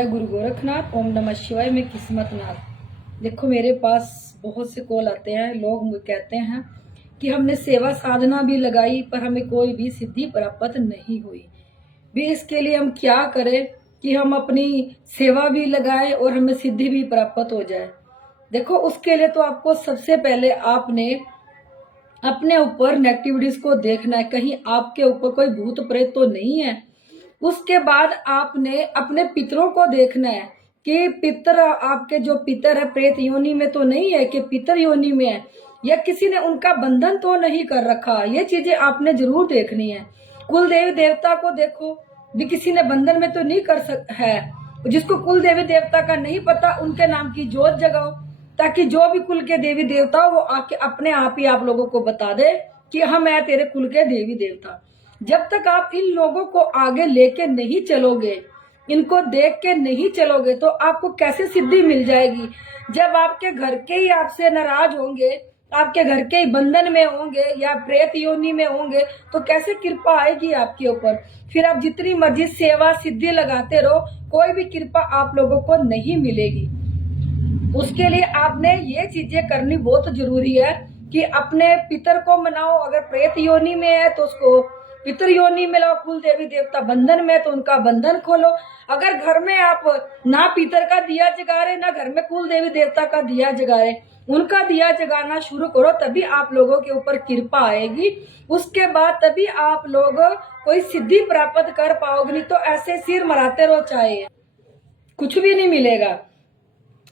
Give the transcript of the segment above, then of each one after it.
गुरु गोरखनाथ। ओम नमः शिवाय। मैं किस्मतनाथ। देखो, मेरे पास बहुत से कॉल आते हैं। लोग मुझे कहते हैं कि हमने सेवा साधना भी लगाई पर हमें कोई भी सिद्धि प्राप्त नहीं हुई। भी इसके लिए हम क्या करें कि हम अपनी सेवा भी लगाएं और हमें सिद्धि भी प्राप्त हो जाए। देखो, उसके लिए तो आपको सबसे पहले आपने अपने ऊपर नेगेटिविटीज को देखना है, कहीं आपके ऊपर कोई भूत प्रेत तो नहीं है। उसके बाद आपने अपने पितरों को देखना है कि पितर, आपके जो पितर है प्रेत योनि में तो नहीं है कि पितर योनि में है, या किसी ने उनका बंधन तो नहीं कर रखा। ये चीजें आपने जरूर देखनी है। कुल देवी देवता को देखो, भी किसी ने बंधन में तो नहीं कर है। जिसको कुल देवी देवता का नहीं पता, उनके नाम की जोत जगाओ, ताकि जो भी कुल के देवी देवता वो आके अपने आप ही आप लोगों को बता दे कि हम है तेरे कुल के देवी देवता। जब तक आप इन लोगों को आगे लेके नहीं चलोगे, इनको देख के नहीं चलोगे, तो आपको कैसे सिद्धि मिल जाएगी। जब आपके घर के ही आपसे नाराज होंगे, आपके घर के ही बंधन में होंगे या प्रेत योनि में होंगे, तो कैसे कृपा आएगी आपके ऊपर। फिर आप जितनी मर्जी सेवा सिद्धि लगाते रहो, कोई भी कृपा आप लोगों को नहीं मिलेगी। उसके लिए आपने ये चीजें करनी बहुत जरूरी है कि अपने पितर को मनाओ। अगर प्रेत योनि में है तो उसको पितर योनि में लाओ। कुल देवी देवता बंधन में तो उनका बंधन खोलो। अगर घर में आप ना पितर का दिया जगा रहे, ना घर में कुल देवी देवता का दिया जगा रहे, उनका दिया जगाना शुरू करो, तभी आप लोगों के ऊपर कृपा आएगी। उसके बाद तभी आप लोग कोई सिद्धि प्राप्त कर पाओगे। नहीं तो ऐसे सिर मराते रहो, चाहे कुछ भी नहीं मिलेगा।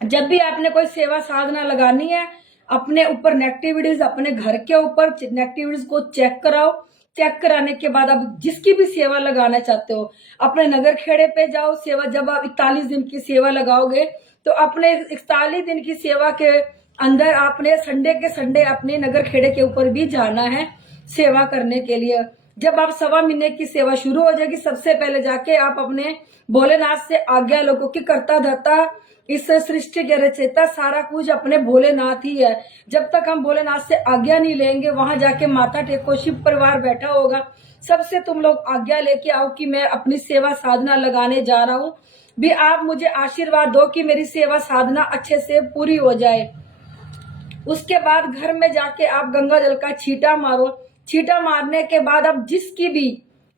जब भी आपने कोई सेवा साधना लगानी है, अपने ऊपर नेगेटिविटीज, अपने घर के ऊपर नेगेटिविटीज को चेक कराओ। चेक कराने के बाद आप जिसकी भी सेवा लगाना चाहते हो, अपने नगर खेड़े पे जाओ। सेवा जब आप 41 दिन की सेवा लगाओगे, तो अपने 41 दिन की सेवा के अंदर आपने संडे के संडे अपने नगर खेड़े के ऊपर भी जाना है सेवा करने के लिए। जब आप 1.25 महीने की सेवा शुरू हो जाएगी, सबसे पहले जाके आप अपने भोलेनाथ से आज्ञा लोगों की करता धरता इस सृष्टि के रचयिता सारा कुछ अपने भोलेनाथ ही है। जब तक हम भोलेनाथ से आज्ञा नहीं लेंगे, वहां जाके माथा टेको, शिव परिवार बैठा होगा, सबसे तुम लोग आज्ञा लेके आओ कि मैं अपनी सेवा साधना लगाने जा रहा हूँ। भी आप मुझे आशीर्वाद दो कि मेरी सेवा साधना अच्छे से पूरी हो जाए। उसके बाद घर में जाके आप गंगा जल का छींटा मारो। छींटा मारने के बाद आप जिसकी भी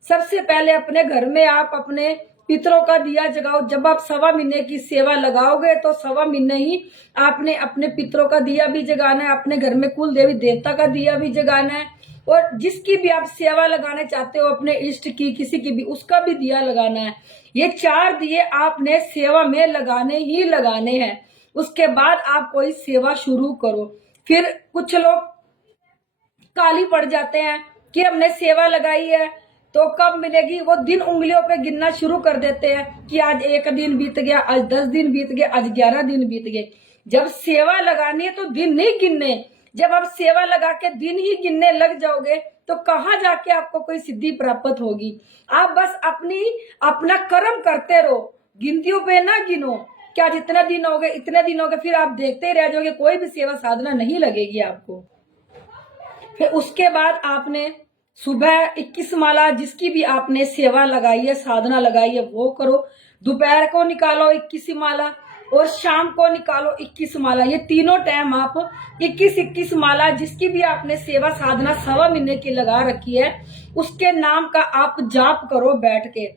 सबसे पहले अपने घर में आप अपने पितरों का दिया जगाओ। जब आप 1.25 महीने की सेवा लगाओगे, तो 1.25 महीने ही आपने अपने पितरों का दिया भी जगाना है, अपने घर में कुल देवी देवता का दिया भी जगाना है, और जिसकी भी आप सेवा लगाने चाहते हो, अपने इष्ट की, किसी की भी, उसका भी दिया लगाना है। ये 4 दिए आपने सेवा में लगाने ही लगाने हैं। उसके बाद आप कोई सेवा शुरू करो। फिर कुछ लोग काली पड़ जाते हैं कि हमने सेवा लगाई है तो कब मिलेगी, वो दिन उंगलियों पे गिनना शुरू कर देते हैं कि आज 1 दिन बीत गया, आज 10 दिन बीत गए, आज 11 दिन बीत गए। जब सेवा लगानी है तो दिन नहीं गिनने। जब आप सेवा लगा के दिन ही गिनने लग जाओगे, तो कहाँ जाके आपको कोई सिद्धि प्राप्त होगी। आप बस अपना कर्म करते रहो, गिनतियों पे ना गिनो क्या जितना दिन हो गए इतने दिन हो गए, फिर आप देखते ही रह जाओगे, कोई भी सेवा साधना नहीं लगेगी आपको। फिर उसके बाद आपने सुबह 21 माला जिसकी भी आपने सेवा लगाई है, साधना लगाई है, वो करो। दोपहर को निकालो 21 माला और शाम को निकालो 21 माला। ये तीनों टाइम आप 21 माला जिसकी भी आपने सेवा साधना 1.25 महीने की लगा रखी है, उसके नाम का आप जाप करो बैठ के।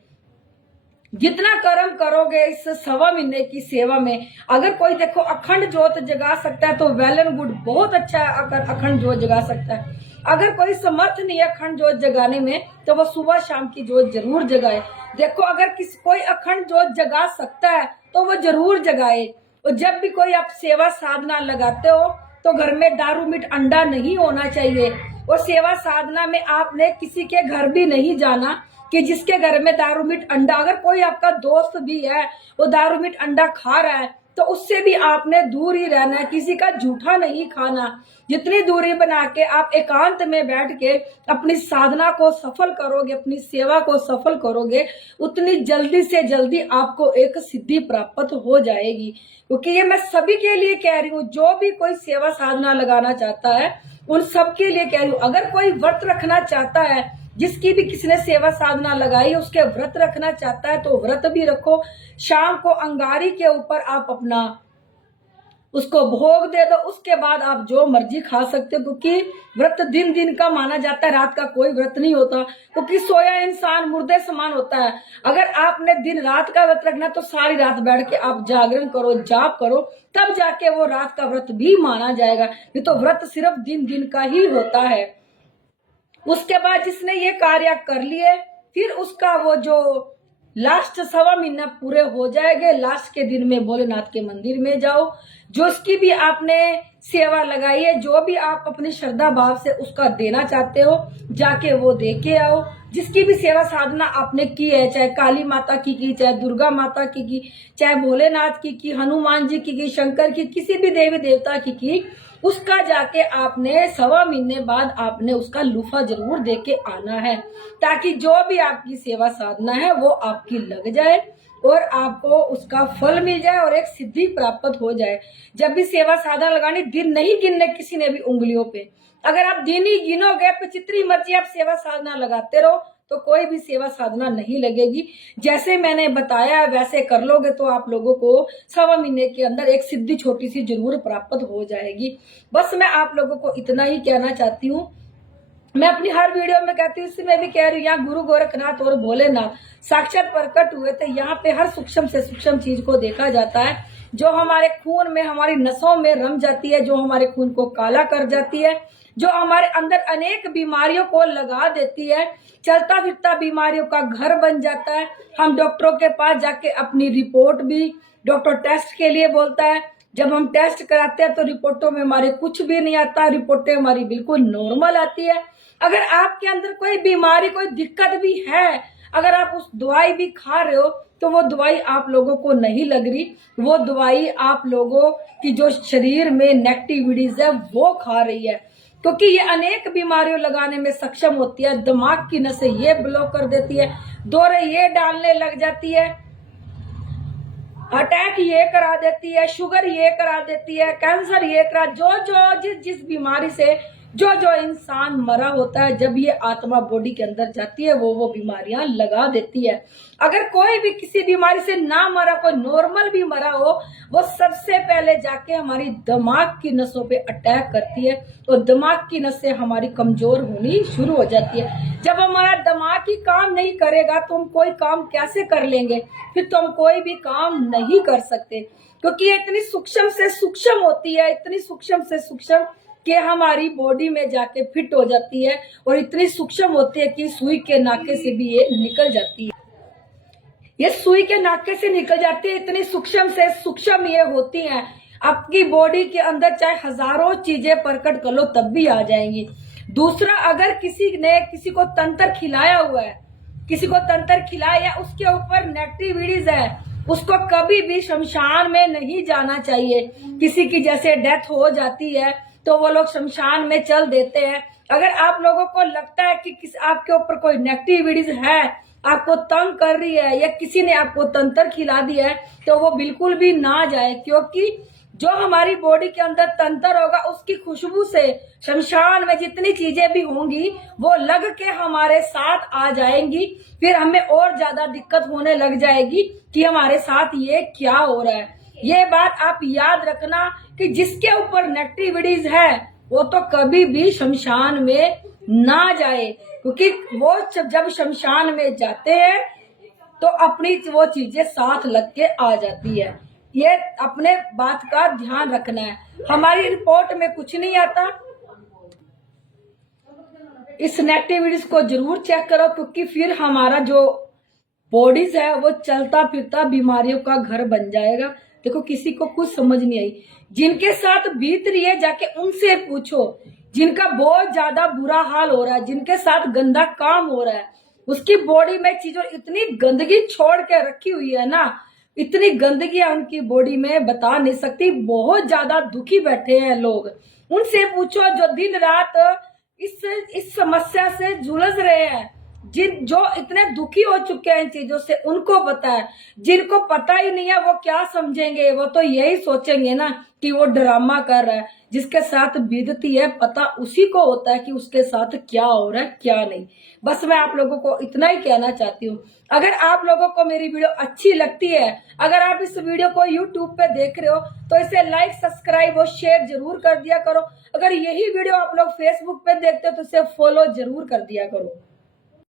जितना कर्म करोगे इस 1.25 महीने की सेवा में, अगर कोई देखो अखंड ज्योत जगा सकता है तो वेल एंड गुड, बहुत अच्छा है अगर अखंड ज्योत जगा सकता है। अगर कोई समर्थ नहीं है अखंड ज्योत जगाने में, तो वो सुबह शाम की ज्योत जरूर जगाए। देखो, अगर कोई अखंड ज्योत जगा सकता है तो वो जरूर जगाए। और जब भी कोई आप सेवा साधना लगाते हो, तो घर में दारू मीट अंडा नहीं होना चाहिए। और सेवा साधना में आपने किसी के घर भी नहीं जाना कि जिसके घर में दारू मीट अंडा, अगर कोई आपका दोस्त भी है वो दारू मीट अंडा खा रहा है, तो उससे भी आपने दूर ही रहना है। किसी का झूठा नहीं खाना। जितनी दूरी बना के आप एकांत में बैठ के अपनी साधना को सफल करोगे, अपनी सेवा को सफल करोगे, उतनी जल्दी से जल्दी आपको एक सिद्धि प्राप्त हो जाएगी। क्योंकि ये मैं सभी के लिए कह रही हूँ, जो भी कोई सेवा साधना लगाना चाहता है उन सब के लिए कह रही हूँ। अगर कोई व्रत रखना चाहता है, जिसकी भी किसी ने सेवा साधना लगाई, उसके व्रत रखना चाहता है तो व्रत भी रखो। शाम को अंगारी के ऊपर आप अपना उसको भोग दे दो, उसके बाद आप जो मर्जी खा सकते हो, क्योंकि व्रत दिन दिन का माना जाता है, रात का कोई व्रत नहीं होता, क्योंकि सोया इंसान मुर्दे समान होता है। अगर आपने दिन रात का व्रत रखना तो सारी रात बैठ के आप जागरण करो, जाप करो, तब जाके वो रात का व्रत भी माना जाएगा, नहीं तो व्रत सिर्फ दिन दिन का ही होता है। उसके बाद जिसने ये कार्य कर लिए, फिर उसका वो जो लास्ट 1.25 महीना पूरे हो जाएंगे, लास्ट के दिन में भोलेनाथ के मंदिर में जाओ, जो उसकी भी आपने सेवा लगाई है, जो भी आप अपनी श्रद्धा भाव से उसका देना चाहते हो, जाके वो दे के आओ। जिसकी भी सेवा साधना आपने की है, चाहे काली माता की, चाहे दुर्गा माता की, चाहे भोलेनाथ की, हनुमान जी की, शंकर की, किसी भी देवी देवता की, उसका जाके आपने 1.25 महीने बाद आपने उसका लूफा जरूर दे के आना है, ताकि जो भी आपकी सेवा साधना है वो आपकी लग जाए और आपको उसका फल मिल जाए और एक सिद्धि प्राप्त हो जाए। जब भी सेवा साधना लगानी, दिन नहीं गिनने किसी ने भी उंगलियों पे। अगर आप दिन ही गिनोगे तो जितनी मर्जी आप सेवा साधना लगाते रहो तो कोई भी सेवा साधना नहीं लगेगी। जैसे मैंने बताया वैसे कर लोगे तो आप लोगों को 1.25 महीने के अंदर एक सिद्धि छोटी सी जरूर प्राप्त हो जाएगी। बस मैं आप लोगों को इतना ही कहना चाहती हूँ। मैं अपनी हर वीडियो में कहती हूँ, इससे मैं भी कह रही हूँ, यहाँ गुरु गोरखनाथ और भोलेनाथ साक्षात प्रकट हुए थे। यहाँ पे हर सूक्ष्म से सूक्ष्म चीज को देखा जाता है, जो हमारे खून में, हमारी नसों में रम जाती है, जो हमारे खून को काला कर जाती है, जो हमारे अंदर अनेक बीमारियों को लगा देती है, चलता फिरता बीमारियों का घर बन जाता है। हम डॉक्टरों के पास जाके अपनी रिपोर्ट भी, डॉक्टर टेस्ट के लिए बोलता है, जब हम टेस्ट कराते हैं तो रिपोर्टों में हमारे कुछ भी नहीं आता, रिपोर्टें हमारी बिल्कुल नॉर्मल आती है। अगर आपके अंदर कोई बीमारी, कोई दिक्कत भी है, अगर आप उस दवाई भी खा रहे हो तो वो दवाई आप लोगों को नहीं लग रही, वो दवाई आप लोगों की जो शरीर में नेगेटिविटीज है वो खा रही है, क्योंकि ये अनेक बीमारियों लगाने में सक्षम होती है। दिमाग की नसें ये ब्लॉक कर देती है, दौरे ये डालने लग जाती है, अटैक ये करा देती है, शुगर ये करा देती है, कैंसर ये करा, जो जिस बीमारी से जो इंसान मरा होता है, जब ये आत्मा बॉडी के अंदर जाती है वो बीमारियां लगा देती है। अगर कोई भी किसी बीमारी से ना मरा, कोई नॉर्मल भी मरा हो, वो सबसे पहले जाके हमारी दिमाग की नसों पे अटैक करती है और दिमाग की नसें हमारी कमजोर होनी शुरू हो जाती है। जब हमारा दिमाग ही काम नहीं करेगा तो हम कोई काम कैसे कर लेंगे, फिर तो हम कोई भी काम नहीं कर सकते, क्योंकि ये इतनी सूक्ष्म से सूक्ष्म होती है, इतनी सूक्ष्म से सूक्ष्म कि हमारी बॉडी में जाके फिट हो जाती है, और इतनी सूक्ष्म होती है कि सुई के नाके से भी ये निकल जाती है। ये सुई के नाके से निकल जाती है, इतनी सूक्ष्म से सूक्ष्म ये होती है। आपकी बॉडी के अंदर चाहे हजारों चीजें प्रकट कर लो तब भी आ जाएंगी। दूसरा, अगर किसी ने किसी को तंत्र खिलाया हुआ है, किसी को तंत्र खिलाया या उसके ऊपर नेगेटिविटीज है, उसको कभी भी शमशान में नहीं जाना चाहिए। किसी की जैसे डेथ हो जाती है तो वो लोग शमशान में चल देते हैं। अगर आप लोगों को लगता है कि आपके ऊपर कोई नेगेटिविटीज है, आपको तंग कर रही है, या किसी ने आपको तंत्र खिला दिया है, तो वो बिल्कुल भी ना जाए, क्योंकि जो हमारी बॉडी के अंदर तंत्र होगा उसकी खुशबू से शमशान में जितनी चीजें भी होंगी वो लग के हमारे साथ आ जाएंगी। फिर हमें और ज्यादा दिक्कत होने लग जाएगी कि हमारे साथ ये क्या हो रहा है। ये बात आप याद रखना कि जिसके ऊपर नेगेटिविटीज है वो तो कभी भी शमशान में ना जाए, क्योंकि वो जब शमशान में जाते हैं तो अपनी वो चीजें साथ लग के आ जाती है। ये अपने बात का ध्यान रखना है। हमारी रिपोर्ट में कुछ नहीं आता, इस नेगेटिविटीज को जरूर चेक करो, क्योंकि फिर हमारा जो बॉडीज है वो चलता फिरता बीमारियों का घर बन जाएगा। देखो, किसी को कुछ समझ नहीं आई, जिनके साथ बीत रही है जाके उनसे पूछो, जिनका बहुत ज्यादा बुरा हाल हो रहा है, जिनके साथ गंदा काम हो रहा है, उसकी बॉडी में चीजों इतनी गंदगी छोड़ के रखी हुई है ना, इतनी गंदगी है उनकी बॉडी में बता नहीं सकती, बहुत ज्यादा दुखी बैठे हैं लोग। उनसे पूछो जो दिन रात इस समस्या से झुलस रहे हैं, जो इतने दुखी हो चुके हैं इन चीजों से उनको पता है, जिनको पता ही नहीं है वो क्या समझेंगे, वो तो यही सोचेंगे ना कि वो ड्रामा कर रहा है। जिसके साथ बीतती है पता उसी को होता है कि उसके साथ क्या हो रहा है क्या नहीं। बस मैं आप लोगों को इतना ही कहना चाहती हूँ। अगर आप लोगों को मेरी वीडियो अच्छी लगती है, अगर आप इस वीडियो को यूट्यूब पे देख रहे हो तो इसे लाइक सब्सक्राइब और शेयर जरूर कर दिया करो। अगर यही वीडियो आप लोग फेसबुक पे देखते हो तो इसे फॉलो जरूर कर दिया करो।